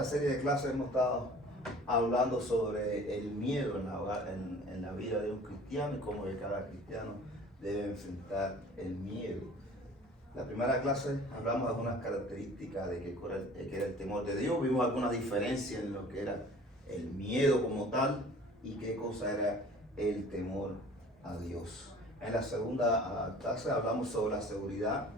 esta serie de clases hemos estado hablando sobre el miedo en la vida de un cristiano y cómo que cada cristiano debe enfrentar el miedo. La primera clase hablamos de algunas características de que era el temor de Dios, vimos algunas diferencias en lo que era el miedo como tal y qué cosa era el temor a Dios. En la segunda clase hablamos sobre la seguridad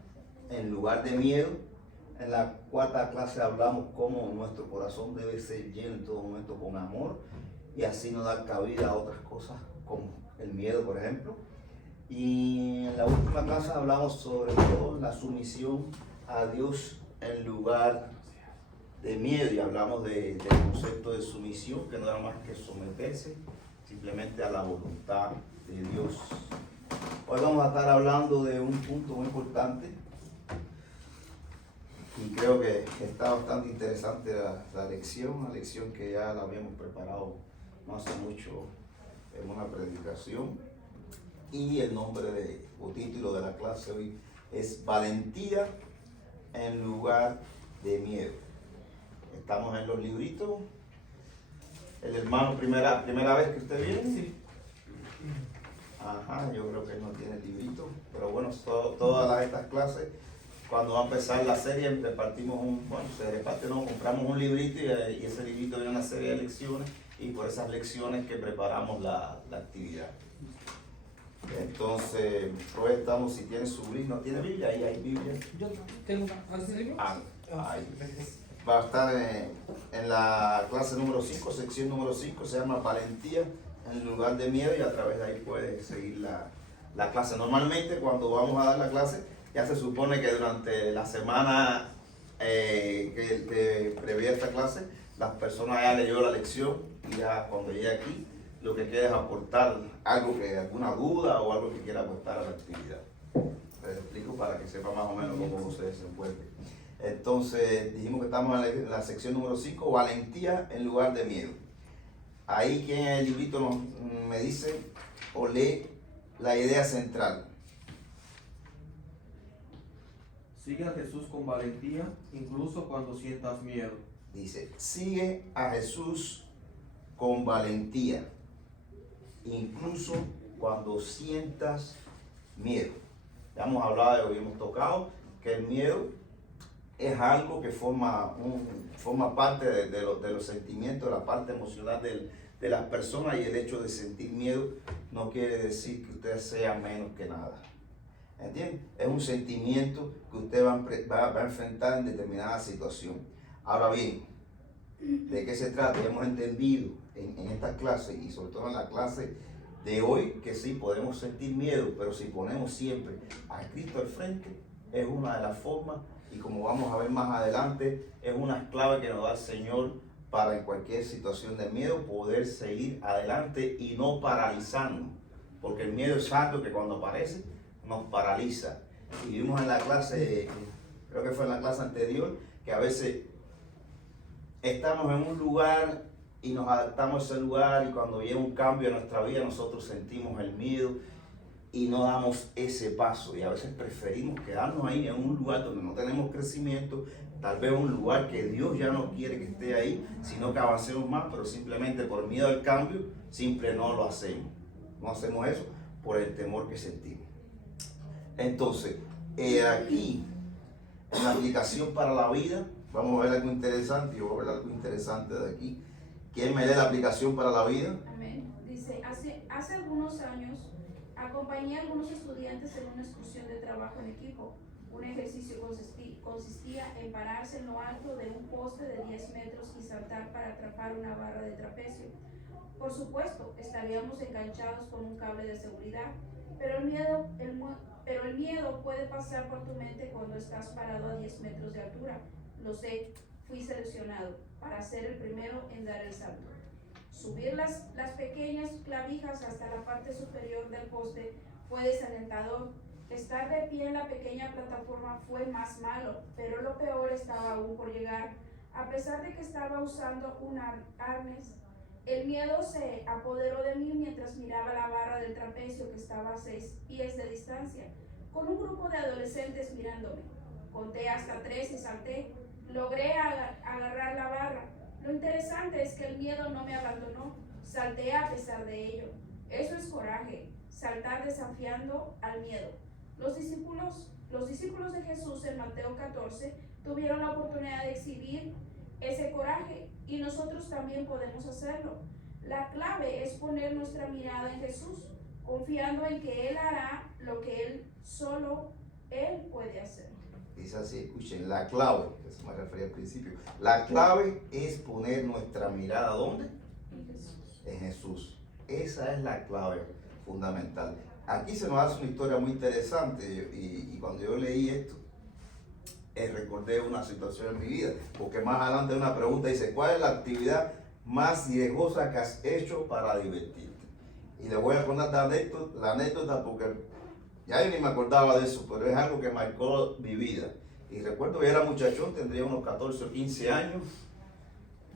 en lugar de miedo. En la cuarta clase hablamos cómo nuestro corazón debe ser lleno en todo momento con amor y así no dar cabida a otras cosas como el miedo, por ejemplo. Y en la última clase hablamos sobre todo la sumisión a Dios en lugar de miedo y hablamos del concepto de sumisión, que no era más que someterse simplemente a la voluntad de Dios. Hoy vamos a estar hablando de un punto muy importante y creo que está bastante interesante la lección, una lección que ya la habíamos preparado no hace mucho en una predicación. Y el nombre o título de la clase hoy es Valentía en lugar de miedo. Estamos en los libritos. El hermano, primera vez que usted viene. Sí. Ajá, yo creo que él no tiene el librito. Pero bueno, todas estas clases, cuando va a empezar la serie, compramos un librito y ese librito viene una serie de lecciones y por esas lecciones que preparamos la actividad. Entonces, hoy estamos, si tiene su Biblia, no tiene Biblia, ahí hay Biblia. Yo tengo una libro. Va a estar en la clase número 5, sección número 5, se llama Valentía en lugar de miedo y a través de ahí puede seguir la clase. Normalmente cuando vamos a dar la clase, ya se supone que durante la semana que previa esta clase, las personas ya leyó la lección y ya cuando llegue aquí, lo que queda es aportar alguna duda o algo que quiera aportar a la actividad. Les explico para que sepa más o menos cómo se desenvuelve. Entonces, dijimos que estamos en la sección número 5, Valentía en lugar de miedo. Ahí quien en el librito me dice o lee la idea central. Sigue a Jesús con valentía, incluso cuando sientas miedo. Dice, sigue a Jesús con valentía, incluso cuando sientas miedo. Ya hemos hablado y hemos tocado que el miedo es algo que forma parte de los sentimientos, de la parte emocional de las personas, y el hecho de sentir miedo no quiere decir que usted sea menos que nada. ¿Entiende? Es un sentimiento que usted va a enfrentar en determinada situación. Ahora bien, ¿de qué se trata? Hemos entendido en esta clase y sobre todo en la clase de hoy que sí podemos sentir miedo, pero si ponemos siempre a Cristo al frente, es una de las formas, y como vamos a ver más adelante, es una clave que nos da el Señor para en cualquier situación de miedo poder seguir adelante y no paralizarnos, porque el miedo es algo que cuando aparece nos paraliza. Y vimos en la clase, creo que fue en la clase anterior, que a veces estamos en un lugar y nos adaptamos a ese lugar y cuando viene un cambio en nuestra vida nosotros sentimos el miedo y no damos ese paso, y a veces preferimos quedarnos ahí en un lugar donde no tenemos crecimiento, tal vez un lugar que Dios ya no quiere que esté ahí, sino que avancemos más, pero simplemente por miedo al cambio, siempre no lo hacemos. No hacemos eso por el temor que sentimos. Entonces, aquí, en la aplicación para la vida, vamos a ver algo interesante. Yo voy a ver algo interesante de aquí. ¿Quién me lee la aplicación para la vida? Amén. Dice, hace algunos años acompañé a algunos estudiantes en una excursión de trabajo en equipo. Un ejercicio consistía en pararse en lo alto de un poste de 10 metros y saltar para atrapar una barra de trapecio. Por supuesto, estaríamos enganchados con un cable de seguridad, pero el miedo puede pasar por tu mente cuando estás parado a 10 metros de altura. Lo sé, fui seleccionado para ser el primero en dar el salto. Subir las pequeñas clavijas hasta la parte superior del poste fue desalentador. Estar de pie en la pequeña plataforma fue más malo, pero lo peor estaba aún por llegar. A pesar de que estaba usando un arnés, el miedo se apoderó de mí mientras miraba la barra del trapecio que estaba a 6 pies de distancia, con un grupo de adolescentes mirándome. Conté hasta 3 y salté. Logré agarrar la barra, interesante es que el miedo no me abandonó, salté a pesar de ello. Eso es coraje, saltar desafiando al miedo. Los discípulos de Jesús en Mateo 14 tuvieron la oportunidad de exhibir ese coraje y nosotros también podemos hacerlo. La clave es poner nuestra mirada en Jesús, confiando en que Él hará lo que solo Él puede hacer. Dice así, escuchen, la clave, eso me refería al principio, la clave es poner nuestra mirada ¿dónde? En Jesús. En Jesús. Esa es la clave fundamental. Aquí se nos hace una historia muy interesante y cuando yo leí esto, recordé una situación en mi vida, porque más adelante una pregunta dice, ¿cuál es la actividad más riesgosa que has hecho para divertirte? Y le voy a contar la anécdota porque ya yo ni me acordaba de eso, pero es algo que marcó mi vida. Y recuerdo que yo era muchachón, tendría unos 14 o 15 años.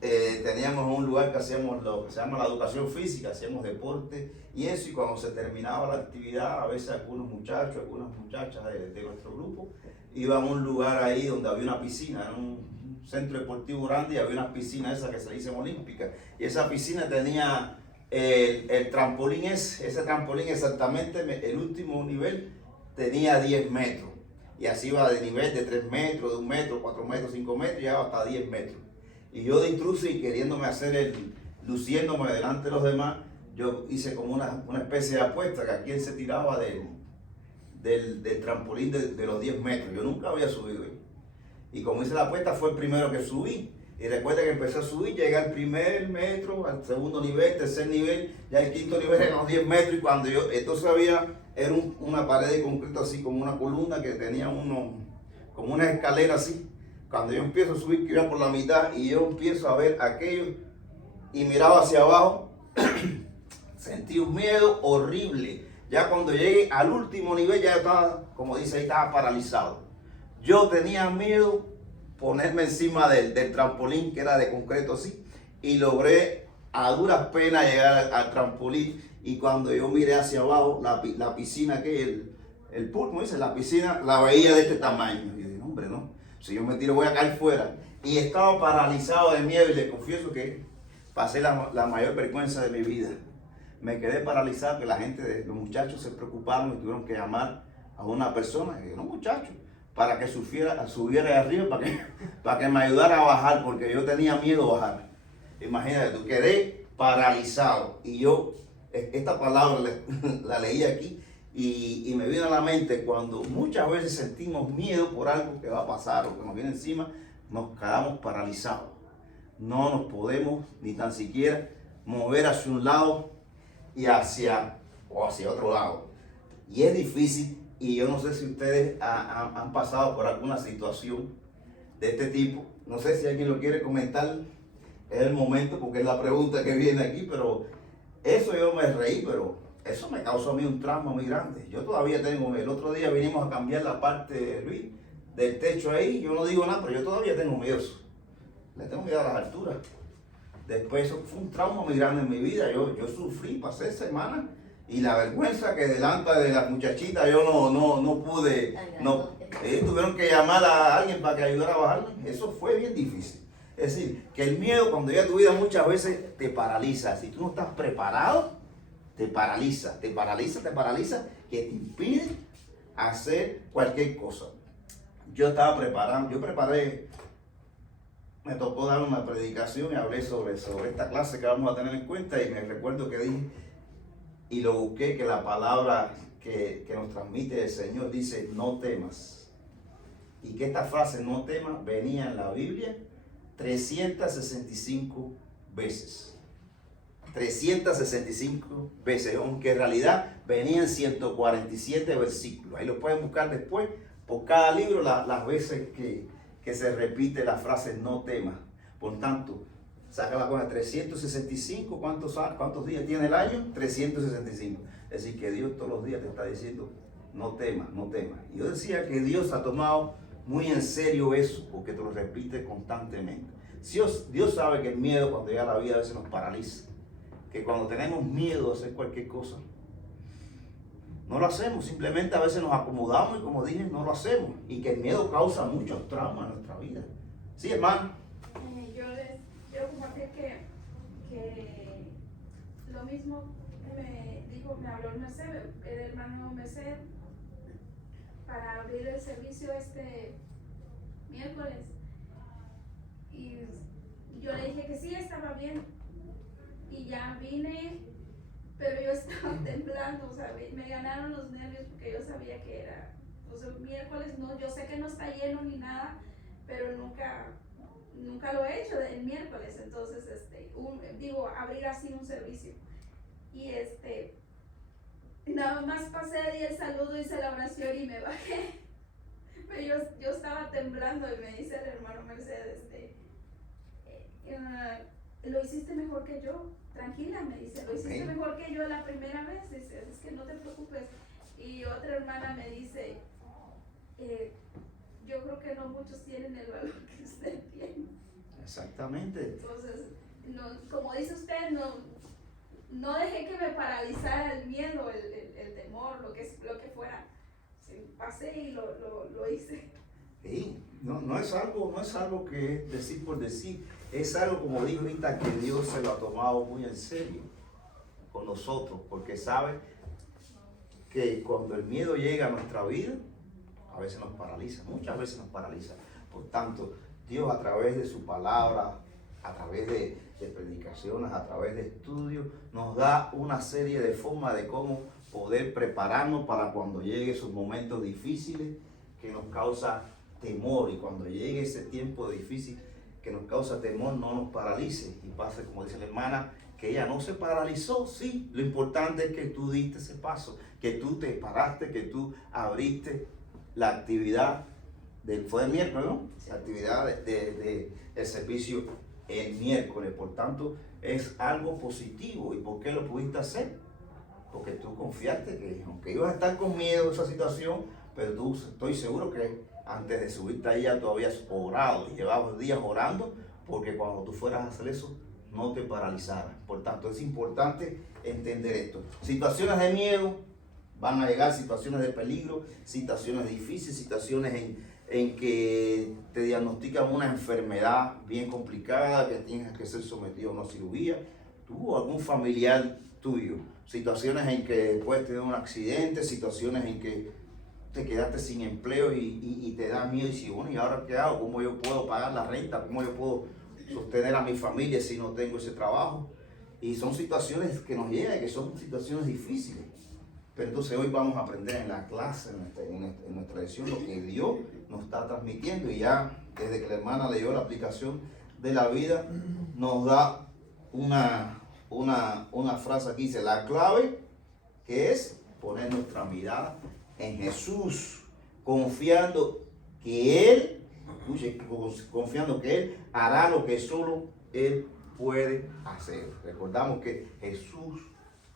Teníamos un lugar que hacíamos lo que se llama la educación física, hacíamos deporte y eso, y cuando se terminaba la actividad, a veces algunos muchachos, algunas muchachas de nuestro grupo iban a un lugar ahí donde había una piscina, era un centro deportivo grande y había una piscina esa que se dicen olímpica, y esa piscina tenía el trampolín ese trampolín exactamente, el último nivel tenía 10 metros, y así iba de nivel de 3 metros, de 1 metro, 4 metros, 5 metros, llegaba hasta 10 metros. Y yo de intruso y queriéndome hacer luciéndome delante de los demás, yo hice como una especie de apuesta que a quién se tiraba del trampolín de los 10 metros. Yo nunca había subido ahí. Y como hice la apuesta, fue el primero que subí. Y recuerda que empecé a subir, llegué al primer metro, al segundo nivel, tercer nivel, ya el quinto nivel eran los 10 metros. Y cuando entonces era una pared de concreto así, como una columna que tenía como una escalera así. Cuando yo empiezo a subir, que iba por la mitad, y yo empiezo a ver aquello, y miraba hacia abajo, sentí un miedo horrible. Ya cuando llegué al último nivel, ya estaba, como dice ahí, estaba paralizado. Yo tenía miedo ponerme encima del trampolín, que era de concreto así, y logré a duras penas llegar al trampolín, y cuando yo miré hacia abajo, la piscina, que el pool, como dice, la piscina, la veía de este tamaño. Y yo dije, hombre, no. Si yo me tiro voy a caer fuera. Y estaba paralizado de miedo y les confieso que pasé la mayor vergüenza de mi vida. Me quedé paralizado, que los muchachos se preocuparon y tuvieron que llamar a una persona, un muchacho, para que subiera de arriba, para que me ayudara a bajar, porque yo tenía miedo a bajar. Imagínate, quedé paralizado. Y yo, esta palabra la leí aquí. Y me viene a la mente cuando muchas veces sentimos miedo por algo que va a pasar o que nos viene encima, nos quedamos paralizados. No nos podemos ni tan siquiera mover hacia un lado y hacia otro lado. Y es difícil, y yo no sé si ustedes han pasado por alguna situación de este tipo. No sé si alguien lo quiere comentar. Es el momento porque es la pregunta que viene aquí, pero eso yo me reí, pero eso me causó a mí un trauma muy grande. Yo todavía el otro día vinimos a cambiar la parte, Luis, del techo ahí. Yo no digo nada, pero yo todavía tengo miedo. Le tengo miedo a las alturas. Después eso fue un trauma muy grande en mi vida. Yo sufrí, pasé semanas y la vergüenza que delante de las muchachitas yo no pude. Tuvieron que llamar a alguien para que ayudara a bajarme. Eso fue bien difícil. Es decir, que el miedo cuando llega a tu vida muchas veces te paraliza. Si tú no estás preparado, te paraliza, que te impide hacer cualquier cosa. Yo preparé, me tocó dar una predicación y hablé sobre esta clase que vamos a tener en cuenta, y me recuerdo que dije, y lo busqué, que la palabra que nos transmite el Señor dice, no temas. Y que esta frase, no temas, venía en la Biblia 365 veces. 365 veces, aunque en realidad venían 147 versículos. Ahí lo pueden buscar después, por cada libro, las veces que se repite la frase no temas. Por tanto, saca la cuenta, 365, ¿cuántos días tiene el año? 365. Es decir, que Dios todos los días te está diciendo, no temas, no temas. Y yo decía que Dios ha tomado muy en serio eso, porque te lo repite constantemente. Dios sabe que el miedo cuando llega a la vida a veces nos paraliza. Que cuando tenemos miedo de hacer cualquier cosa, no lo hacemos, simplemente a veces nos acomodamos y, como dije, no lo hacemos, y que el miedo causa muchos traumas en nuestra vida. Sí, hermano. Yo les quiero compartir que que lo mismo me habló el hermano Merced para abrir el servicio este miércoles. Y yo le dije que sí, estaba bien. Y ya vine, pero yo estaba temblando, o sea, me ganaron los nervios porque yo sabía que era, o sea, miércoles, no, yo sé que no está lleno ni nada, pero nunca lo he hecho el miércoles, entonces, abrir así un servicio. Y nada más pasé, di el saludo, hice la oración y me bajé. Pero yo estaba temblando y me dice el hermano Mercedes, lo hiciste mejor que yo, tranquila, me dice, lo hiciste mejor que yo la primera vez, dice, es que no te preocupes. Y otra hermana me dice, yo creo que no muchos tienen el valor que usted tiene. Exactamente. Entonces, como dice usted, no dejé que me paralizara el miedo, el temor, lo que fuera. Sí, pasé y lo hice. Sí, no es algo que es decir por decir, es algo, como digo ahorita, que Dios se lo ha tomado muy en serio con nosotros, porque sabe que cuando el miedo llega a nuestra vida, a veces nos paraliza, muchas veces nos paraliza. Por tanto, Dios a través de su palabra, a través de predicaciones, a través de estudios, nos da una serie de formas de cómo poder prepararnos para cuando lleguen esos momentos difíciles que nos causa temor, y cuando llegue ese tiempo difícil que nos causa temor no nos paralice y pase como dice la hermana, que ella no se paralizó. Sí, lo importante es que tú diste ese paso, que tú te paraste, que tú abriste la actividad fue el miércoles, ¿no? La actividad del servicio el miércoles. Por tanto, es algo positivo. ¿Y por qué lo pudiste hacer? Porque tú confiaste que, aunque ibas a estar con miedo de esa situación, pero tú, estoy seguro que antes de subirte ahí ya tú habías orado y llevabas días orando, porque cuando tú fueras a hacer eso, no te paralizaras. Por tanto, es importante entender esto. Situaciones de miedo, van a llegar situaciones de peligro, situaciones difíciles, situaciones en que te diagnostican una enfermedad bien complicada, que tienes que ser sometido a una cirugía, tú o algún familiar tuyo, situaciones en que puedes tener un accidente, situaciones en que te quedaste sin empleo y te da miedo y dices, bueno, ¿y ahora qué hago? ¿Cómo yo puedo pagar la renta? ¿Cómo yo puedo sostener a mi familia si no tengo ese trabajo? Y son situaciones que nos llegan, que son situaciones difíciles. Pero entonces hoy vamos a aprender en la clase, en nuestra lección, lo que Dios nos está transmitiendo. Y ya desde que la hermana leyó la aplicación de la vida, nos da una frase aquí, dice, la clave que es poner nuestra mirada en Jesús, confiando que Él hará lo que solo Él puede hacer. Recordamos que Jesús,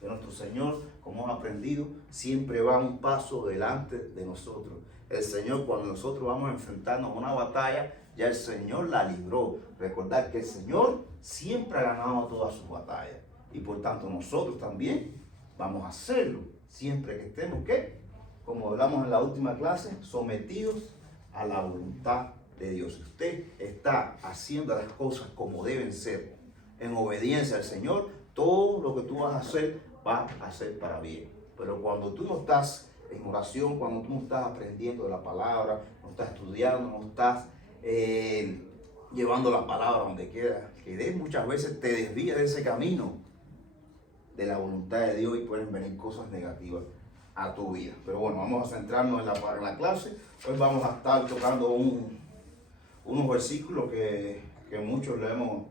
de nuestro Señor, como hemos aprendido, siempre va un paso delante de nosotros. El Señor, cuando nosotros vamos a enfrentarnos a una batalla, ya el Señor la libró. Recordar que el Señor siempre ha ganado todas sus batallas. Y por tanto nosotros también vamos a hacerlo. Siempre que estemos, ¿qué? Como hablamos en la última clase, sometidos a la voluntad de Dios. Si usted está haciendo las cosas como deben ser, en obediencia al Señor, todo lo que tú vas a hacer, va a ser para bien. Pero cuando tú no estás en oración, cuando tú no estás aprendiendo de la palabra, no estás estudiando, no estás llevando la palabra donde quiera, que muchas veces te desvía de ese camino de la voluntad de Dios y pueden venir cosas negativas a tu vida. Pero bueno, vamos a centrarnos en la clase. Hoy vamos a estar tocando unos versículos que muchos le hemos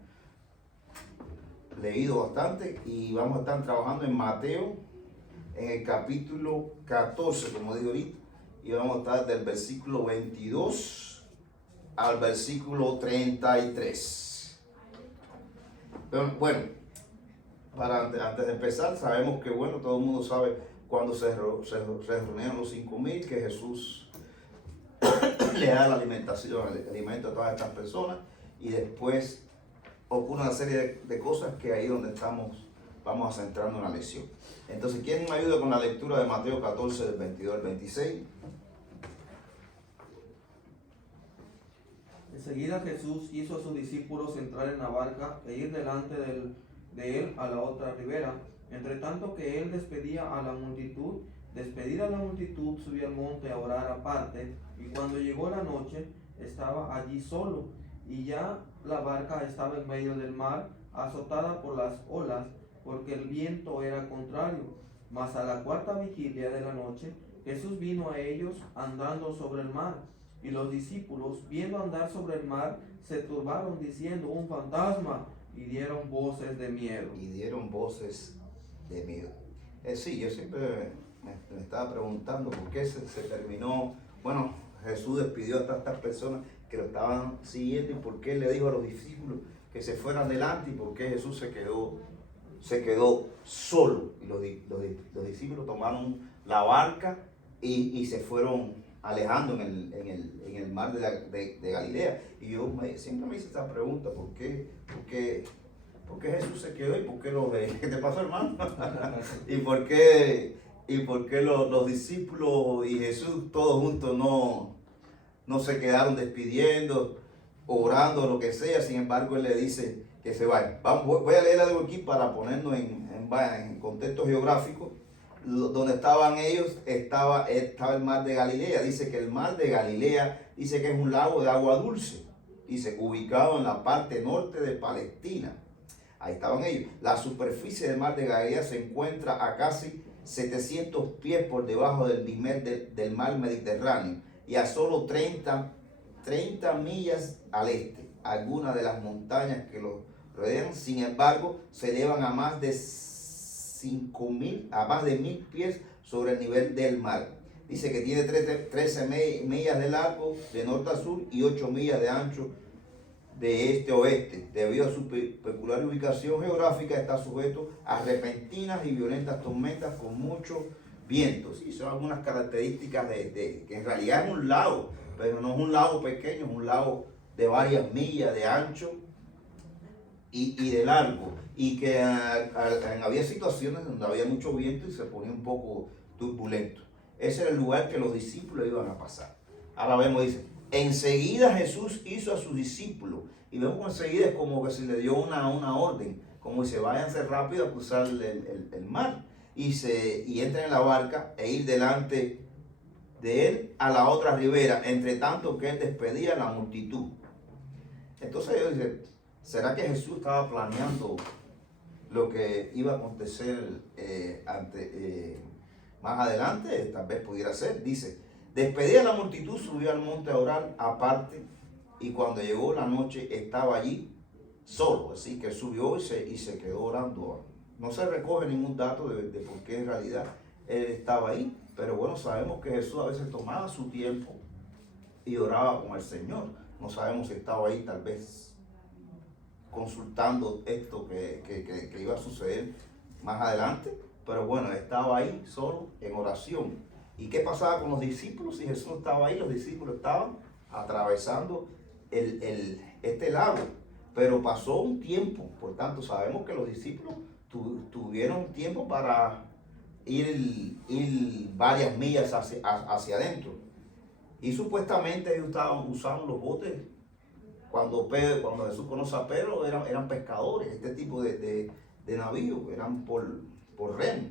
leído bastante, y vamos a estar trabajando en Mateo, en el capítulo 14, como digo ahorita, y vamos a estar del versículo 22 al versículo 33. Pero, bueno, antes de empezar, sabemos que, bueno, todo el mundo sabe cuando se reunieron los 5,000, que Jesús le da la alimentación, el alimento a todas estas personas, y después ocurre una serie de cosas que ahí donde estamos, vamos a centrarnos en la lección. Entonces, ¿quién me ayuda con la lectura de Mateo 14, del 22 al 26? Enseguida Jesús hizo a sus discípulos entrar en la barca e ir delante del de él a la otra ribera. Entre tanto que él despedida a la multitud, subió al monte a orar aparte, y cuando llegó la noche, estaba allí solo, y ya la barca estaba en medio del mar, azotada por las olas, porque el viento era contrario. Mas a la cuarta vigilia de la noche, Jesús vino a ellos andando sobre el mar, y los discípulos, viendo andar sobre el mar, se turbaron diciendo: un fantasma, y dieron voces de miedo. Y dieron voces de miedo. Sí, yo siempre me estaba preguntando por qué se terminó. Bueno, Jesús despidió a estas personas que lo estaban siguiendo, y por qué le dijo a los discípulos que se fueran delante, y por qué Jesús se quedó solo. Y los discípulos tomaron la barca y se fueron alejando en el mar de Galilea. Y yo siempre me hice esta pregunta: ¿por qué Jesús se quedó y por qué ¿qué te pasó, hermano? ¿Y por qué los discípulos y Jesús todos juntos no se quedaron despidiendo, orando, lo que sea? Sin embargo, él le dice que se vayan. Voy a leer algo aquí para ponernos en contexto geográfico. Donde estaban ellos estaba el mar de Galilea. Dice que el mar de Galilea dice que es un lago de agua dulce. Dice, ubicado en la parte norte de Palestina. Ahí estaban ellos. La superficie del mar de Galilea se encuentra a casi 700 pies por debajo del nivel del mar Mediterráneo y a solo 30 millas al este. Algunas de las montañas que lo rodean, sin embargo, se elevan a más de 1.000 pies sobre el nivel del mar. Dice que tiene 13 millas de largo de norte a sur y 8 millas de ancho de este a oeste. Debido a su peculiar ubicación geográfica, está sujeto a repentinas y violentas tormentas con muchos vientos. Y son algunas características que en realidad es un lago, pero no es un lago pequeño, es un lago de varias millas de ancho y de largo. Y que había situaciones donde había mucho viento y se ponía un poco turbulento. Ese era el lugar que los discípulos iban a pasar. Ahora vemos, dice, enseguida Jesús hizo a sus discípulos, y vemos que enseguida es como que se le dio una orden, como dice, váyanse rápido a cruzar el mar, y entren en la barca e ir delante de él a la otra ribera, entre tanto que él despedía a la multitud. Entonces ellos dicen, ¿será que Jesús estaba planeando lo que iba a acontecer más adelante? Tal vez pudiera ser. Dice, despedida a la multitud, subió al monte a orar aparte, y cuando llegó la noche estaba allí solo. Así que subió y se quedó orando. No se recoge ningún dato de por qué en realidad él estaba ahí, pero bueno, sabemos que Jesús a veces tomaba su tiempo y oraba con el Señor. No sabemos si estaba ahí tal vez consultando esto que iba a suceder más adelante, pero bueno, estaba ahí solo en oración. ¿Y qué pasaba con los discípulos? Si Jesús estaba ahí, los discípulos estaban atravesando este lago, pero pasó un tiempo. Por tanto, sabemos que los discípulos tuvieron tiempo para ir varias millas hacia adentro, y supuestamente ellos estaban usando los botes. Cuando Jesús conoce a Pedro, eran pescadores. Este tipo de navíos eran por remo.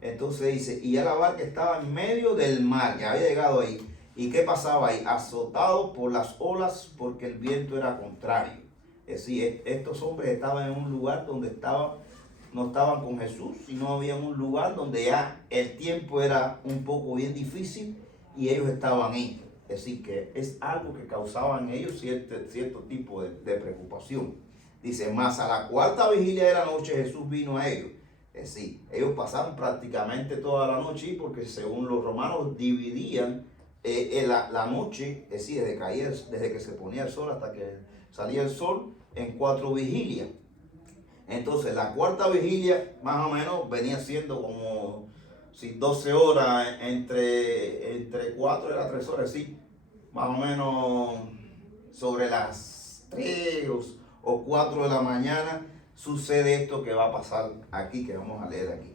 Entonces dice, y ya la barca estaba en medio del mar, ya había llegado ahí. ¿Y qué pasaba ahí? Azotado por las olas, porque el viento era contrario. Es decir, estos hombres estaban en un lugar donde no estaban con Jesús, sino había un lugar donde ya el tiempo era un poco bien difícil y ellos estaban ahí. Es decir, que es algo que causaba en ellos cierto tipo de preocupación. Dice, más a la cuarta vigilia de la noche Jesús vino a ellos. Es decir, ellos pasaron prácticamente toda la noche, porque según los romanos dividían la noche, es decir, desde que se ponía el sol hasta que salía el sol, en 4 vigilias. Entonces la cuarta vigilia más o menos venía siendo como 12 horas, entre 4 era 3 horas, sí, más o menos sobre las 3 o 4 de la mañana sucede esto que va a pasar aquí, que vamos a leer aquí.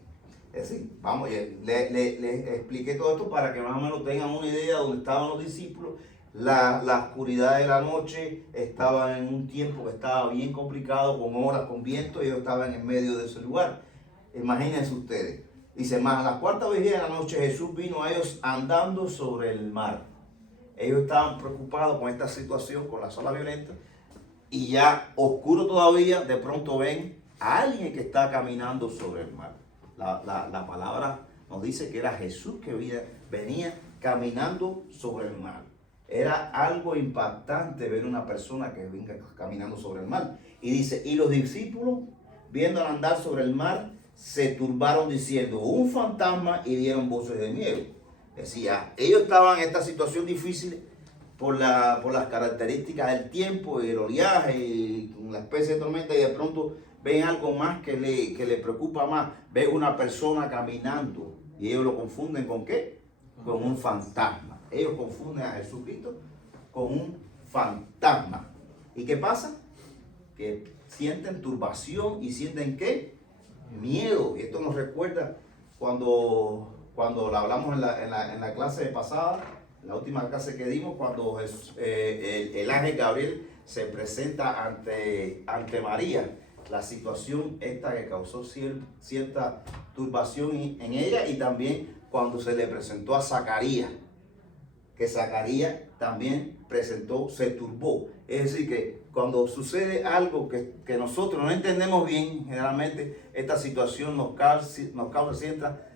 Es decir, vamos, les expliqué todo esto para que más o menos tengan una idea de dónde estaban los discípulos la oscuridad de la noche, estaban en un tiempo que estaba bien complicado, con olas, con viento, y ellos estaban en medio de ese lugar. Imagínense ustedes. Dice, más a la cuarta vigilia de la noche Jesús vino a ellos andando sobre el mar. Ellos estaban preocupados con esta situación, con las olas violentas, y ya oscuro todavía, de pronto ven a alguien que está caminando sobre el mar. La palabra nos dice que era Jesús que venía caminando sobre el mar. Era algo impactante ver una persona que venga caminando sobre el mar. Y dice, y los discípulos, viéndolo andar sobre el mar, se turbaron diciendo, un fantasma, y dieron voces de miedo. Decía, ellos estaban en esta situación difícil por las características del tiempo y el oleaje y la especie de tormenta, y de pronto ven algo más que le preocupa más. Ven una persona caminando y ellos lo confunden ¿con qué? Con un fantasma. Ellos confunden a Jesucristo con un fantasma. ¿Y qué pasa? Que sienten turbación y sienten ¿qué? Miedo. Y esto nos recuerda cuando lo hablamos en la clase pasada, la última clase que dimos, cuando el ángel Gabriel se presenta ante María. La situación esta que causó cierta turbación en ella, y también cuando se le presentó a Zacarías, que Zacarías también se turbó. Es decir, que cuando sucede algo que nosotros no entendemos bien, generalmente esta situación nos causa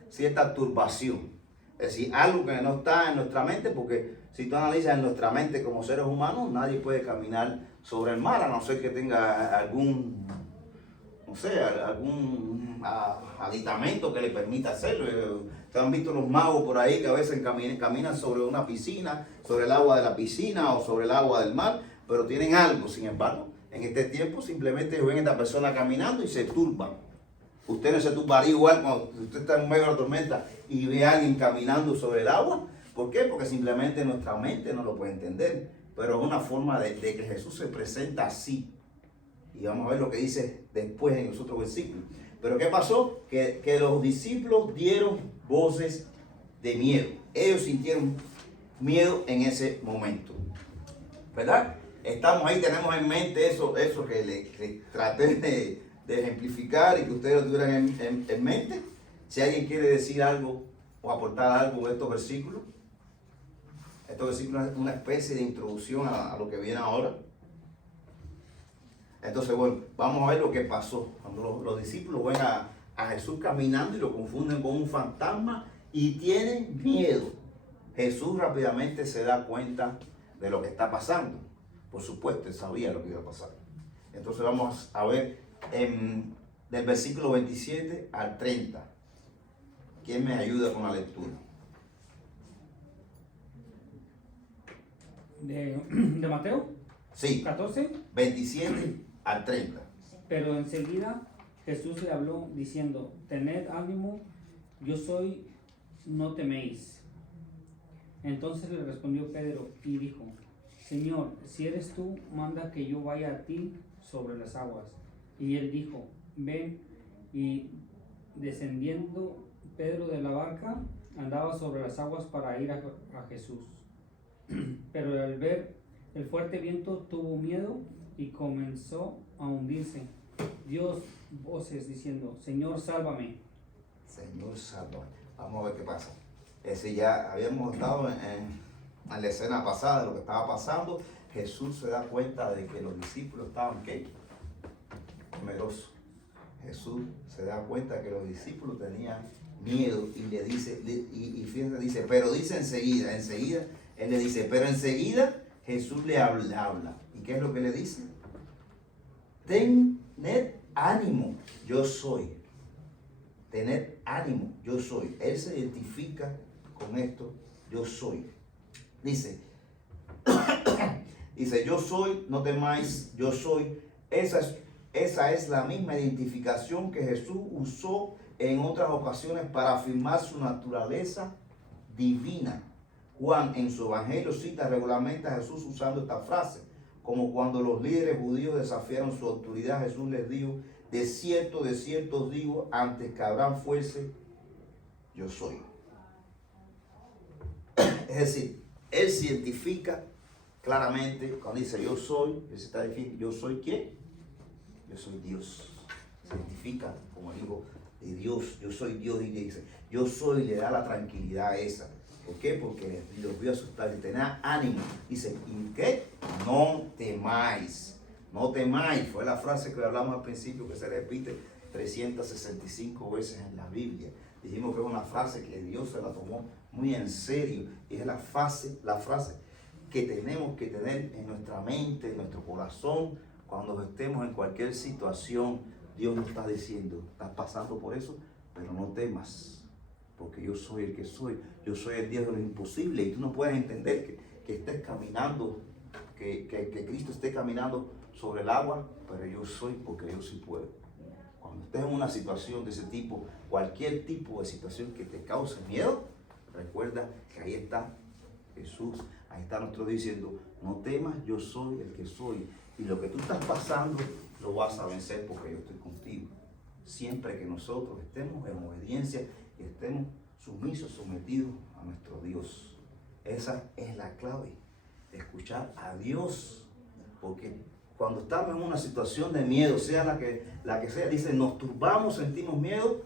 cierta turbación. Es decir, algo que no está en nuestra mente, porque si tú analizas en nuestra mente como seres humanos, nadie puede caminar sobre el mar, a no ser que tenga algún aditamento que le permita hacerlo. Ustedes han visto los magos por ahí que a veces caminan sobre una piscina, sobre el agua de la piscina o sobre el agua del mar, pero tienen algo. Sin embargo, en este tiempo simplemente ven a esta persona caminando y se turban. Usted no se turbaría igual cuando usted está en medio de la tormenta y ve a alguien caminando sobre el agua. ¿Por qué? Porque simplemente nuestra mente no lo puede entender. Pero es una forma de que Jesús se presenta así. Y vamos a ver lo que dice después en los otros versículos. Pero ¿qué pasó? Que los discípulos dieron voces de miedo. Ellos sintieron miedo en ese momento. ¿Verdad? Estamos ahí, tenemos en mente eso que le traté de ejemplificar y que ustedes lo tuvieran en mente. Si alguien quiere decir algo o aportar algo de estos versículos. Estos versículos es una especie de introducción a lo que viene ahora. Entonces, bueno, vamos a ver lo que pasó. Cuando los discípulos ven a Jesús caminando y lo confunden con un fantasma y tienen miedo, Jesús rápidamente se da cuenta de lo que está pasando. Por supuesto, él sabía lo que iba a pasar. Entonces vamos a ver del versículo 27 al 30. ¿Quién me ayuda con la lectura? ¿De Mateo? Sí, 14. 27 al 30. Pero enseguida Jesús le habló diciendo, tened ánimo, yo soy, no teméis. Entonces le respondió Pedro y dijo, Señor, si eres tú, manda que yo vaya a ti sobre las aguas. Y él dijo, ven. Y descendiendo Pedro de la barca, andaba sobre las aguas para ir a Jesús. Pero al ver el fuerte viento tuvo miedo y comenzó a hundirse. Dio voces diciendo, Señor, sálvame. Señor, sálvame. Vamos a ver qué pasa. Ya habíamos estado en la escena pasada de lo que estaba pasando. Jesús se da cuenta de que los discípulos estaban ¿qué? Temerosos. Jesús se da cuenta que los discípulos tenían miedo y le dice, y fíjense, dice, pero dice enseguida, él le dice, pero enseguida Jesús le habla. ¿Y qué es lo que le dice? Tened ánimo, yo soy. Tened ánimo, yo soy. Él se identifica con esto, yo soy. Dice, yo soy, no temáis, yo soy. Esa es la misma identificación que Jesús usó en otras ocasiones para afirmar su naturaleza divina. Juan en su evangelio cita regularmente a Jesús usando esta frase, como cuando los líderes judíos desafiaron su autoridad, Jesús les dijo, de cierto os digo, antes que Abraham fuese, yo soy. Es decir, él se identifica claramente cuando dice yo soy, se está diciendo, ¿yo soy quién? Yo soy Dios. Se identifica como el hijo de Dios. Yo soy Dios y dice, yo soy, le da la tranquilidad esa. ¿Por qué? Porque los vio asustar y tener ánimo. Dice, ¿y qué? No temáis. No temáis. Fue la frase que hablamos al principio que se repite 365 veces en la Biblia. Dijimos que es una frase que Dios se la tomó muy en serio. Y es la frase que tenemos que tener en nuestra mente, en nuestro corazón, cuando estemos en cualquier situación. Dios nos está diciendo, estás pasando por eso, pero no temas, porque yo soy el que soy. Yo soy el Dios de lo imposible. Y tú no puedes entender que estés caminando, que Cristo esté caminando sobre el agua, pero yo soy porque yo sí puedo. Cuando estés en una situación de ese tipo, cualquier tipo de situación que te cause miedo, recuerda que ahí está Jesús, ahí está nuestro Dios diciendo, no temas, yo soy el que soy. Y lo que tú estás pasando, lo vas a vencer porque yo estoy contigo. Siempre que nosotros estemos en obediencia y estemos sumisos, sometidos a nuestro Dios. Esa es la clave, escuchar a Dios. Porque cuando estamos en una situación de miedo, sea la que sea, dice, nos turbamos, sentimos miedo.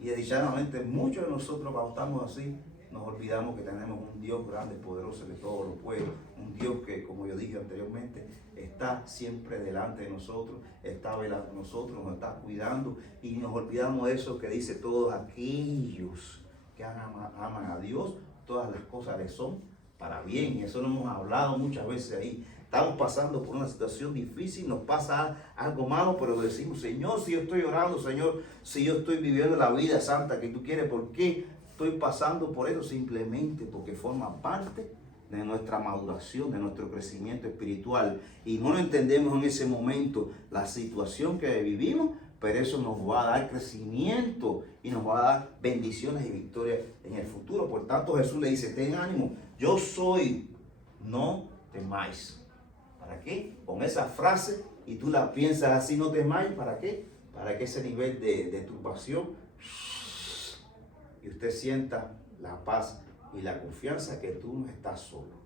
Y desdichadamente muchos de nosotros cuando estamos así, nos olvidamos que tenemos un Dios grande, poderoso, que todo lo puede. Un Dios que, como yo dije anteriormente, está siempre delante de nosotros, está velando a nosotros, nos está cuidando. Y nos olvidamos de eso que dice, todos aquellos que aman a Dios, todas las cosas les son para bien. Y eso lo hemos hablado muchas veces ahí. Estamos pasando por una situación difícil, nos pasa algo malo, pero decimos, Señor, si yo estoy orando, Señor, si yo estoy viviendo la vida santa que tú quieres, ¿por qué estoy pasando por eso? Simplemente porque forma parte de nuestra maduración, de nuestro crecimiento espiritual. Y no lo entendemos en ese momento, la situación que vivimos, pero eso nos va a dar crecimiento y nos va a dar bendiciones y victorias en el futuro. Por tanto, Jesús le dice, ten ánimo, yo soy, no temáis. ¿Para qué? Con esa frase, y tú la piensas así, no temáis, ¿para qué? Para que ese nivel de turbación, y usted sienta la paz y la confianza que tú no estás solo.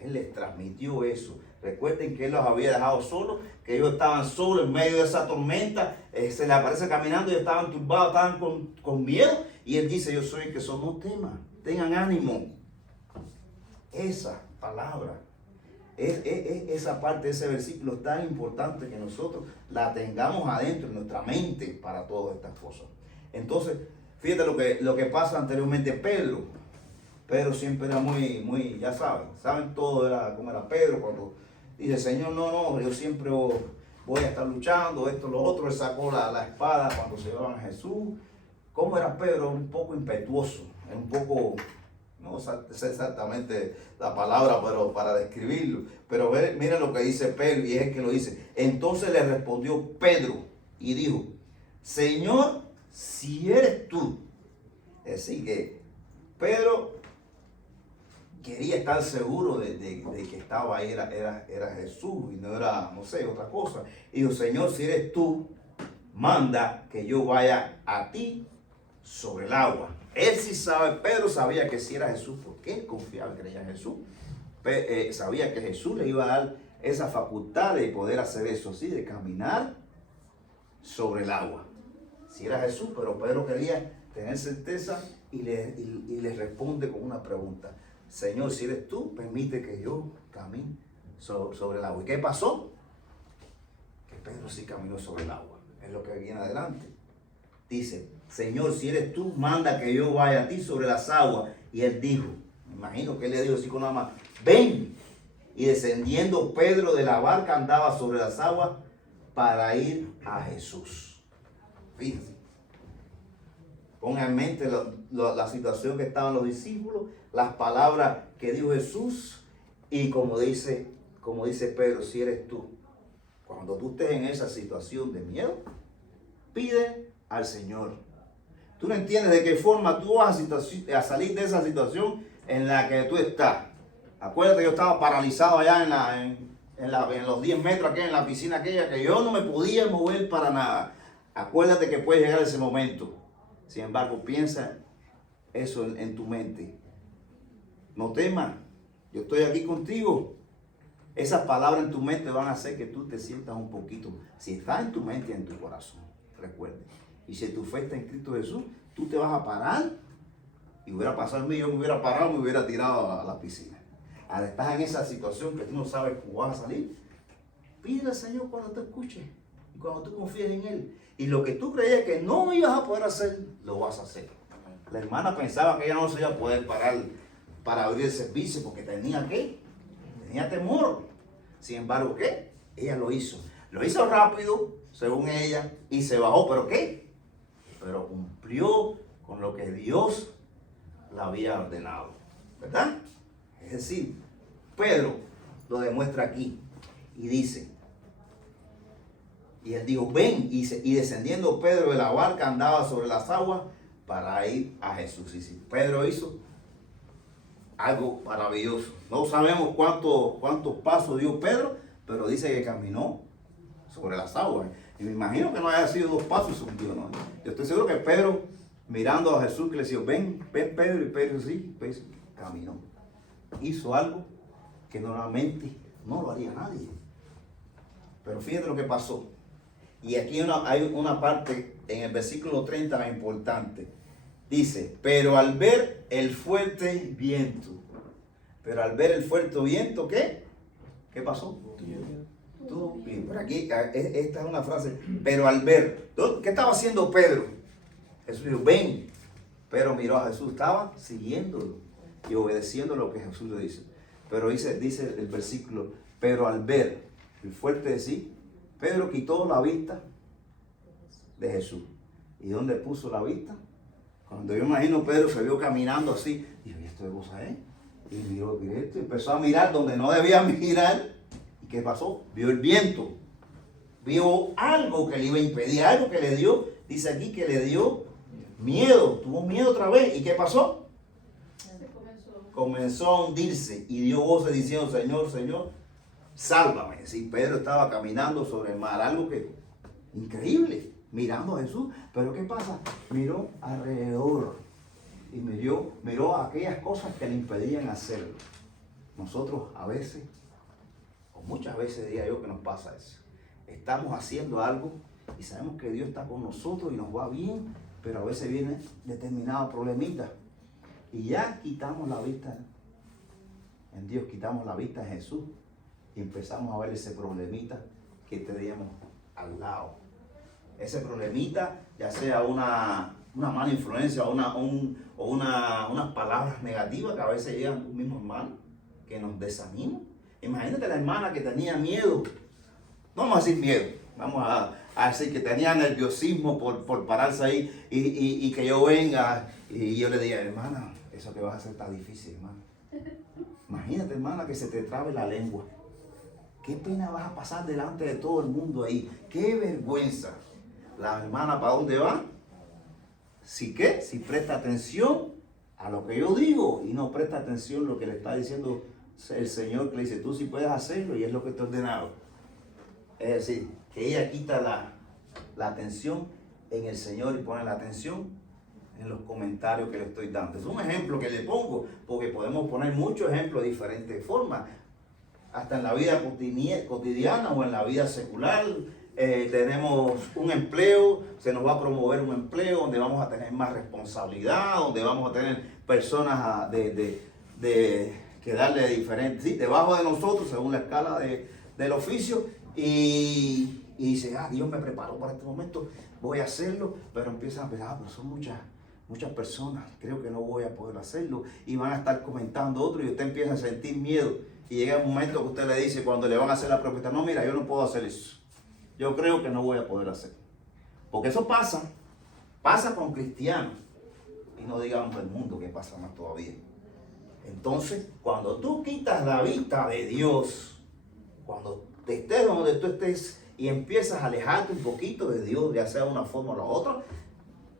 Él les transmitió eso. Recuerden que Él los había dejado solos, que ellos estaban solos en medio de esa tormenta, se les aparece caminando y estaban turbados, estaban con miedo, y Él dice, yo soy el que soy, no teman, tengan ánimo. Esa palabra, esa parte de ese versículo es tan importante que nosotros la tengamos adentro en nuestra mente para todas estas cosas. Entonces, fíjate lo que pasa anteriormente. Pedro siempre era muy, ya saben todo cómo era Pedro cuando dice, Señor, no, yo siempre voy a estar luchando, esto, lo otro. Él sacó la espada cuando se llevaban a Jesús. ¿Cómo era Pedro? Un poco impetuoso, un poco, no sé exactamente la palabra, pero para describirlo. Pero miren lo que dice Pedro, y es el que lo dice. Entonces le respondió Pedro y dijo, Señor, si eres tú. Es decir, que Pedro quería estar seguro de que estaba ahí, era Jesús y no era, no sé, otra cosa. Y dijo, Señor, si eres tú, manda que yo vaya a ti sobre el agua. Él sí sabe, Pedro sabía que sí era Jesús, porque él confiaba, creía en Jesús. Sabía que Jesús le iba a dar esa facultad de poder hacer eso, sí, de caminar sobre el agua. Si era Jesús, pero Pedro quería tener certeza y le responde con una pregunta. Señor, si eres tú, permite que yo camine sobre el agua. ¿Y qué pasó? Que Pedro sí caminó sobre el agua. Es lo que viene adelante. Dice, Señor, si eres tú, manda que yo vaya a ti sobre las aguas. Y él dijo, me imagino que él le dijo así con la mano, ven. Y descendiendo Pedro de la barca andaba sobre las aguas para ir a Jesús. Fíjense. Pongan en mente la situación que estaban los discípulos, las palabras que dijo Jesús, y como dice Pedro, si eres tú, cuando tú estés en esa situación de miedo, pide al Señor. Tú no entiendes de qué forma tú vas a salir de esa situación en la que tú estás. Acuérdate que yo estaba paralizado allá en los 10 metros aquí en la piscina aquella, que yo no me podía mover para nada. Acuérdate que puede llegar ese momento. Sin embargo, piensa eso en tu mente. No temas, yo estoy aquí contigo. Esas palabras en tu mente van a hacer que tú te sientas un poquito. Si está en tu mente y en tu corazón, recuerde. Y si tu fe está en Cristo Jesús, tú te vas a parar. Y hubiera pasado a mí, yo me hubiera parado, me hubiera tirado a la piscina. Ahora estás en esa situación que tú no sabes cómo vas a salir. Pídele al Señor cuando te escuches y cuando tú confíes en Él. Y lo que tú creías que no ibas a poder hacer, lo vas a hacer. La hermana pensaba que ella no se iba a poder parar para abrir el servicio porque tenía temor. Sin embargo, ¿qué? Ella lo hizo. Lo hizo rápido, según ella, y se bajó. ¿Pero qué? Pero cumplió con lo que Dios la había ordenado. ¿Verdad? Es decir, Pedro lo demuestra aquí y dice, y él dijo, ven, y descendiendo Pedro de la barca andaba sobre las aguas para ir a Jesús. Y si Pedro hizo algo maravilloso. No sabemos cuántos pasos dio Pedro, pero dice que caminó sobre las aguas. Y me imagino que no haya sido 2 pasos, ¿no? Yo estoy seguro que Pedro, mirando a Jesús, que le decía, ven Pedro, y Pedro sí, pues, caminó. Hizo algo que normalmente no lo haría nadie. Pero fíjate lo que pasó. Y aquí hay una parte en el versículo 30 importante. Dice, pero al ver el fuerte viento. Pero al ver el fuerte viento, ¿qué? ¿Qué pasó? Tú, por aquí, esta es una frase. Pero al ver, ¿qué estaba haciendo Pedro? Jesús dijo, ven. Pero miró a Jesús, estaba siguiéndolo y obedeciendo lo que Jesús le dice. Pero dice el versículo, pero al ver el fuerte de sí, Pedro quitó la vista de Jesús. ¿Y dónde puso la vista? Cuando yo imagino Pedro se vio caminando así, dijo, ¿y esto de cosa es? Y miró directo y empezó a mirar donde no debía mirar. ¿Y qué pasó? Vio el viento. Vio algo que le iba a impedir, algo que le dio, dice aquí que le dio miedo, tuvo miedo otra vez. ¿Y qué pasó? Comenzó a hundirse y dio voces diciendo, Señor, Señor, sálvame. Sí, Pedro estaba caminando sobre el mar, algo que increíble, mirando a Jesús. Pero ¿qué pasa? Miró alrededor y miró aquellas cosas que le impedían hacerlo. Nosotros a veces, o muchas veces diría yo que nos pasa eso. Estamos haciendo algo y sabemos que Dios está con nosotros y nos va bien, pero a veces viene determinado problemita. Y ya quitamos la vista en Dios, quitamos la vista en Jesús y empezamos a ver ese problemita que teníamos al lado. Ese problemita, ya sea una mala influencia o unas palabras negativas que a veces llegan a un mismo hermano, que nos desaniman. Imagínate la hermana que tenía miedo, no vamos a decir miedo, vamos a decir que tenía nerviosismo por pararse ahí y que yo venga y yo le diga, hermana, eso que vas a hacer está difícil, hermana. Imagínate, hermana, que se te trabe la lengua. Qué pena vas a pasar delante de todo el mundo ahí. Qué vergüenza. La hermana, ¿para dónde va? Si presta atención a lo que yo digo y no presta atención a lo que le está diciendo el Señor, que le dice, tú sí puedes hacerlo y es lo que te he ordenado. Es decir, que ella quita la atención en el Señor y pone la atención en los comentarios que le estoy dando. Es un ejemplo que le pongo, porque podemos poner muchos ejemplos de diferentes formas. Hasta en la vida cotidiana o en la vida secular, tenemos un empleo, se nos va a promover un empleo donde vamos a tener más responsabilidad, donde vamos a tener personas que darle diferentes, ¿sí?, debajo de nosotros, según la escala del oficio, y dice, Dios me preparó para este momento, voy a hacerlo, pero empiezan a pensar, pero son muchas personas, creo que no voy a poder hacerlo, y van a estar comentando otro, y usted empieza a sentir miedo, y llega un momento que usted le dice, cuando le van a hacer la propuesta, no, mira, yo no puedo hacer eso, yo creo que no voy a poder hacerlo, porque eso pasa con cristianos, y no digamos del mundo, que pasa más todavía. Entonces, cuando tú quitas la vista de Dios, cuando estés donde tú estés y empiezas a alejarte un poquito de Dios, ya sea de una forma o la otra,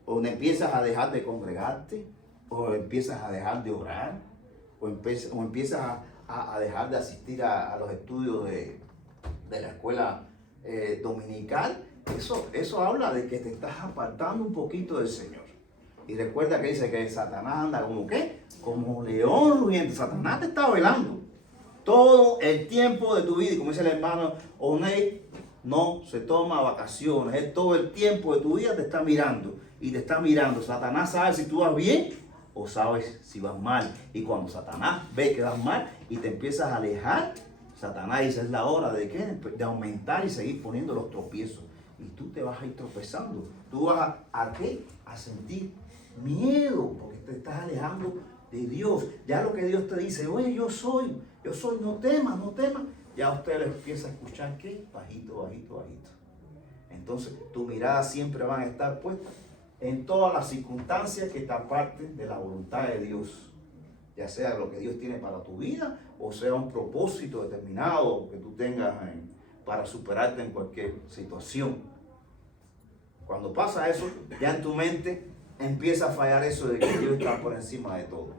o empiezas a dejar de congregarte, o empiezas a dejar de orar, o empiezas a dejar de asistir a los estudios de la escuela dominical, eso habla de que te estás apartando un poquito del Señor. Y recuerda que dice que Satanás anda como ¿qué? Como león rugiente. Satanás te está velando. Todo el tiempo de tu vida. Y como dice el hermano Oney, no se toma vacaciones. Él todo el tiempo de tu vida te está mirando. Y te está mirando. Satanás sabe si tú vas bien o sabes si vas mal. Y cuando Satanás ve que vas mal y te empiezas a alejar, Satanás dice, es la hora de ¿qué? De aumentar y seguir poniendo los tropiezos. Y tú te vas a ir tropezando. Tú vas ¿a qué? A sentir miedo porque te estás alejando de Dios. Ya lo que Dios te dice, oye, yo soy, no temas, no temas. Ya usted le empieza a escuchar ¿qué? Bajito, bajito, bajito. Entonces tu mirada siempre van a estar puesta en todas las circunstancias que te aparten de la voluntad de Dios. Ya sea lo que Dios tiene para tu vida o sea un propósito determinado que tú tengas para superarte en cualquier situación. Cuando pasa eso, ya en tu mente empieza a fallar eso de que Dios está por encima de todo.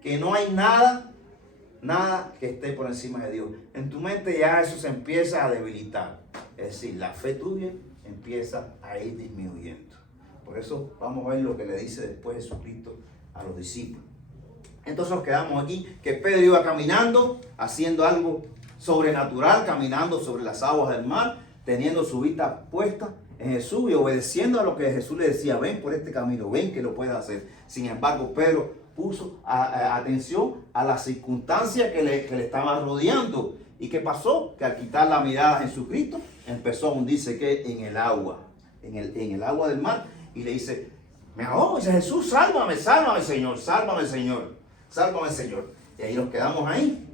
Que no hay nada que esté por encima de Dios. En tu mente ya eso se empieza a debilitar. Es decir, la fe tuya empieza a ir disminuyendo. Por eso vamos a ver lo que le dice después Jesucristo a los discípulos. Entonces nos quedamos aquí, que Pedro iba caminando, haciendo algo sobrenatural, caminando sobre las aguas del mar, teniendo su vista puesta en Jesús y obedeciendo a lo que Jesús le decía, ven por este camino, ven que lo puedes hacer. Sin embargo, Pedro puso atención a las circunstancias que le estaban rodeando. ¿Y qué pasó? Que al quitar la mirada a Jesucristo, empezó a hundirse que en el agua, en el agua del mar, y le dice, me ahogo, dice Jesús, sálvame, sálvame Señor, sálvame Señor, sálvame Señor. Y ahí nos quedamos ahí.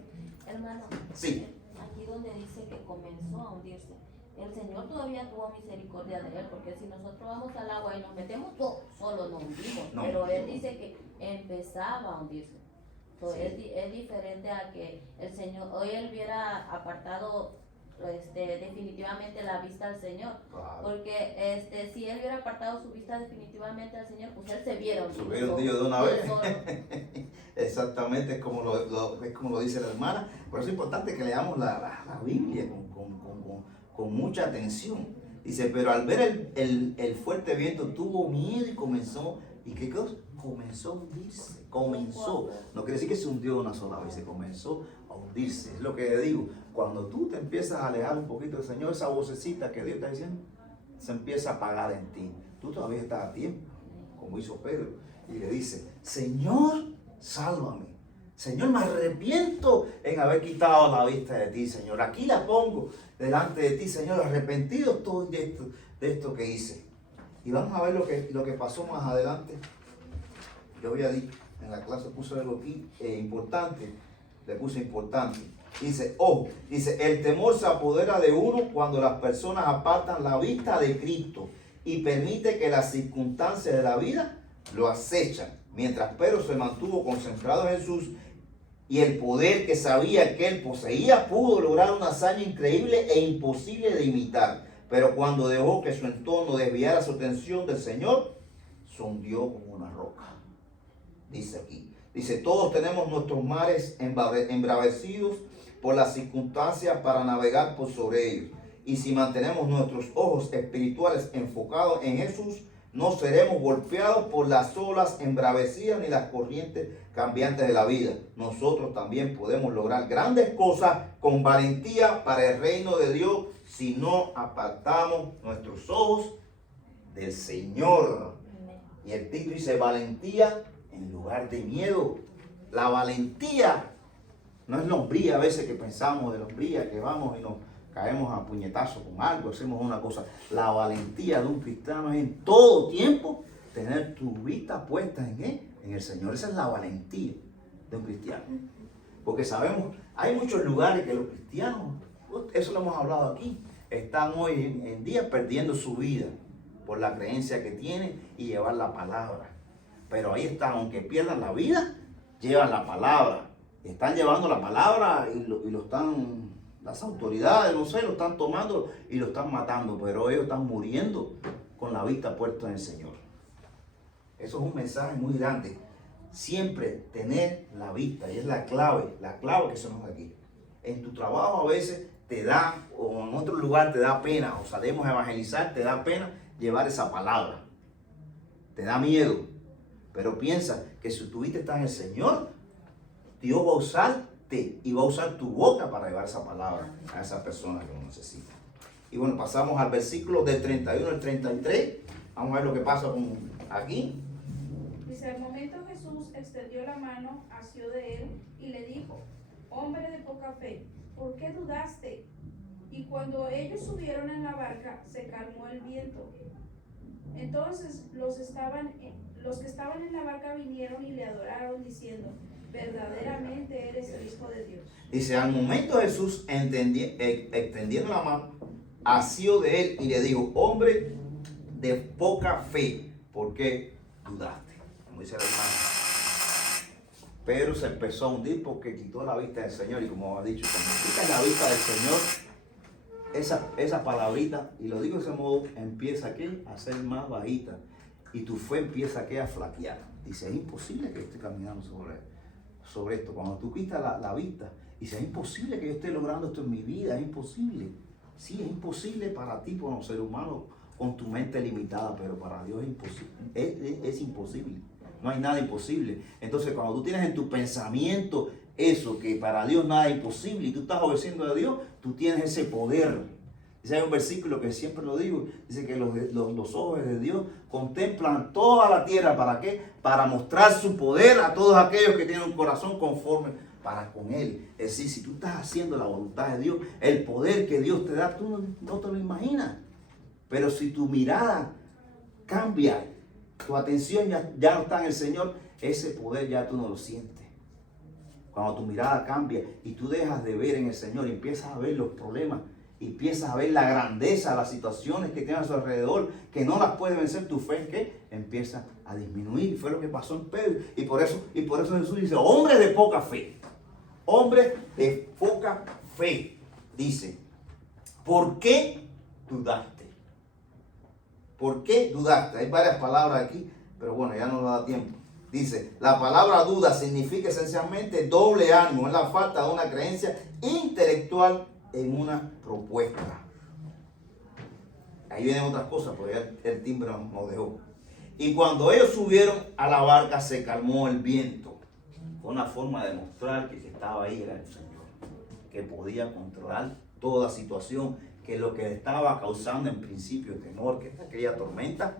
Hermano, Sí. aquí donde dice que comenzó a hundirse, el Señor todavía tuvo misericordia de él, porque si nosotros vamos al agua y nos metemos, solo nos hundimos, No. pero él dice que empezaba a hundirse. Entonces, Sí. es diferente a que el Señor, hoy él hubiera apartado definitivamente la vista al Señor, Claro. porque si él hubiera apartado su vista definitivamente al Señor, pues él se viera Se hubiera hundido de una vez. solo. Exactamente, es como lo dice la hermana. Por eso es importante que leamos la Biblia con mucha atención. Dice, pero al ver el fuerte viento tuvo miedo y comenzó, ¿y qué cosa? Comenzó a hundirse, comenzó. No quiere decir que se hundió una sola vez, se comenzó a hundirse. Es lo que digo, cuando tú te empiezas a alejar un poquito del Señor, esa vocecita que Dios está diciendo, se empieza a apagar en ti. Tú todavía estás a tiempo, como hizo Pedro, y le dice, Señor, sálvame. Señor, me arrepiento en haber quitado la vista de ti, Señor. Aquí la pongo delante de ti, Señor. Arrepentido estoy de esto que hice. Y vamos a ver lo que pasó más adelante. Yo había dicho, en la clase puse algo aquí importante. Le puse importante. Dice, dice, el temor se apodera de uno cuando las personas apartan la vista de Cristo y permite que las circunstancias de la vida lo acechan. Mientras Pedro se mantuvo concentrado en Jesús y el poder que sabía que él poseía, pudo lograr una hazaña increíble e imposible de imitar. Pero cuando dejó que su entorno desviara su atención del Señor, se hundió como una roca. Dice aquí. Dice, todos tenemos nuestros mares embravecidos por las circunstancias para navegar por sobre ellos. Y si mantenemos nuestros ojos espirituales enfocados en Jesús, no seremos golpeados por las olas embravecidas ni las corrientes cambiantes de la vida. Nosotros también podemos lograr grandes cosas con valentía para el reino de Dios si no apartamos nuestros ojos del Señor. Y el título dice valentía en lugar de miedo. La valentía no es la hombría a veces que pensamos de la hombría, que vamos y nos caemos a puñetazos con algo, hacemos una cosa. La valentía de un cristiano es en todo tiempo tener tu vista puesta en él, en el Señor. Esa es la valentía de un cristiano. Porque sabemos, hay muchos lugares que los cristianos, eso lo hemos hablado aquí, están hoy en día perdiendo su vida por la creencia que tienen y llevar la palabra. Pero ahí están, aunque pierdan la vida, llevan la palabra. Están llevando la palabra y lo están, las autoridades, no sé, lo están tomando y lo están matando, pero ellos están muriendo con la vista puesta en el Señor. Eso es un mensaje muy grande. Siempre tener la vista, y es la clave que se nos da aquí. En tu trabajo a veces te da, o en otro lugar te da pena, o salimos a evangelizar, te da pena llevar esa palabra. Te da miedo. Pero piensa que si tu vista está en el Señor, Dios va a usar usarte y va a usar tu boca para llevar esa palabra a esa persona que lo necesita. Y bueno, pasamos al versículo del 31 al 33. Vamos a ver lo que pasa aquí. Dice, al momento Jesús extendió la mano, asió de él y le dijo, hombre de poca fe, ¿por qué dudaste? Y cuando ellos subieron en la barca, se calmó el viento. Entonces los que estaban en la barca vinieron y le adoraron diciendo, verdaderamente eres el Hijo de Dios. Dice, al momento Jesús extendiendo la mano, asió de él y le dijo, hombre de poca fe, ¿por qué dudaste? Como dice el hermano. Pedro se empezó a hundir porque quitó la vista del Señor, y como ha dicho, cuando quitas la vista del Señor, esa palabrita, y lo digo de ese modo, empieza a ser más bajita, y tu fe empieza a flaquear. Dice, es imposible que yo esté caminando sobre esto. Cuando tú quitas la vista, dice, es imposible que yo esté logrando esto en mi vida, es imposible. Sí, es imposible para ti como ser humano con tu mente limitada, pero para Dios es imposible. Es imposible. No hay nada imposible. Entonces, cuando tú tienes en tu pensamiento eso, que para Dios nada es imposible, y tú estás obedeciendo a Dios, tú tienes ese poder. Dice, hay un versículo que siempre lo digo, dice que los ojos de Dios contemplan toda la tierra. ¿Para qué? Para mostrar su poder a todos aquellos que tienen un corazón conforme para con Él. Es decir, si tú estás haciendo la voluntad de Dios, el poder que Dios te da, tú no te lo imaginas. Pero si tu mirada cambia, tu atención ya no está en el Señor, ese poder ya tú no lo sientes. Cuando tu mirada cambia y tú dejas de ver en el Señor y empiezas a ver los problemas, y empiezas a ver la grandeza, las situaciones que tienes a su alrededor, que no las puede vencer, tu fe, ¿qué? Empieza a disminuir. Fue lo que pasó en Pedro. Y por eso Jesús dice, hombres de poca fe. Hombres de poca fe. Dice, ¿por qué dudaste? ¿Por qué dudaste? Hay varias palabras aquí, pero bueno, ya no nos da tiempo. Dice, la palabra duda significa esencialmente doble ánimo. Es la falta de una creencia intelectual en una propuesta. Ahí vienen otras cosas, pero ya el timbre nos dejó. Y cuando ellos subieron a la barca, se calmó el viento. Fue una forma de mostrar que estaba ahí era el Señor, que podía controlar toda situación, que lo que le estaba causando en principio temor, que aquella tormenta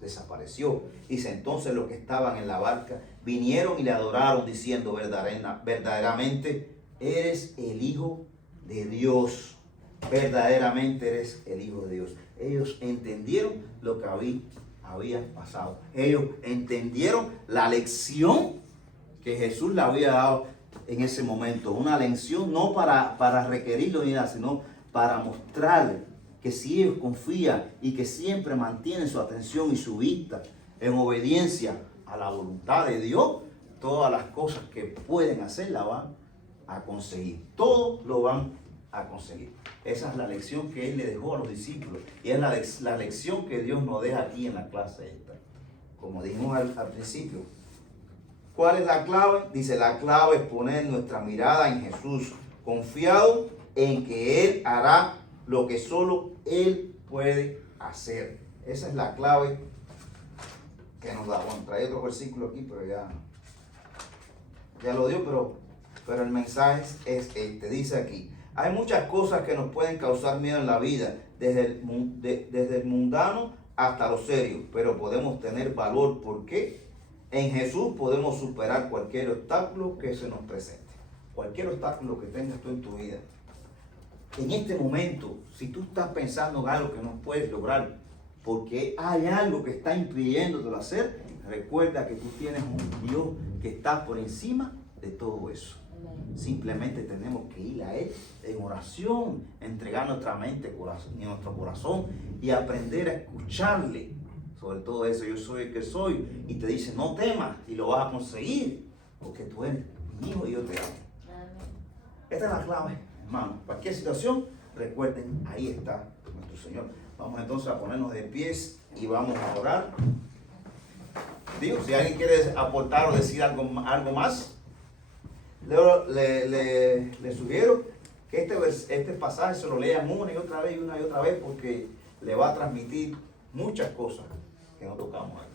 desapareció. Dice, entonces los que estaban en la barca vinieron y le adoraron diciendo, verdaderamente eres el Hijo de Dios. Verdaderamente eres el Hijo de Dios. Ellos entendieron lo que había pasado. Ellos entendieron la lección que Jesús le había dado en ese momento. Una lección no para requerirlo ni nada, sino para mostrarle que si ellos confían y que siempre mantienen su atención y su vista en obediencia a la voluntad de Dios, todas las cosas que pueden hacer las van a conseguir. Todo lo van a conseguir. Esa es la lección que Él le dejó a los discípulos. Y es la lección que Dios nos deja aquí en la clase esta. Como dijimos al principio. ¿Cuál es la clave? Dice, la clave es poner nuestra mirada en Jesús, confiado en que Él hará lo que solo Él puede hacer. Esa es la clave que nos da. Bueno, trae otro versículo aquí, pero ya lo dio, pero el mensaje es este. Dice aquí, hay muchas cosas que nos pueden causar miedo en la vida, desde el mundano hasta lo serio, pero podemos tener valor porque en Jesús podemos superar cualquier obstáculo que se nos presente. Cualquier obstáculo que tengas tú en tu vida. En este momento, si tú estás pensando en algo que no puedes lograr, porque hay algo que está impidiéndotelo hacer, recuerda que tú tienes un Dios que está por encima de todo eso. Simplemente tenemos que ir a Él en oración, entregar nuestra mente y nuestro corazón y aprender a escucharle. Sobre todo eso, yo soy el que soy, y te dice, no temas, y lo vas a conseguir, porque tú eres mi hijo y yo te amo. Esta es la clave, hermano. Cualquier situación, recuerden, ahí está nuestro Señor. Vamos entonces a ponernos de pies y vamos a orar. Digo, si alguien quiere aportar o decir algo más, le sugiero que este pasaje se lo lean una y otra vez, porque le va a transmitir muchas cosas que no tocamos aquí.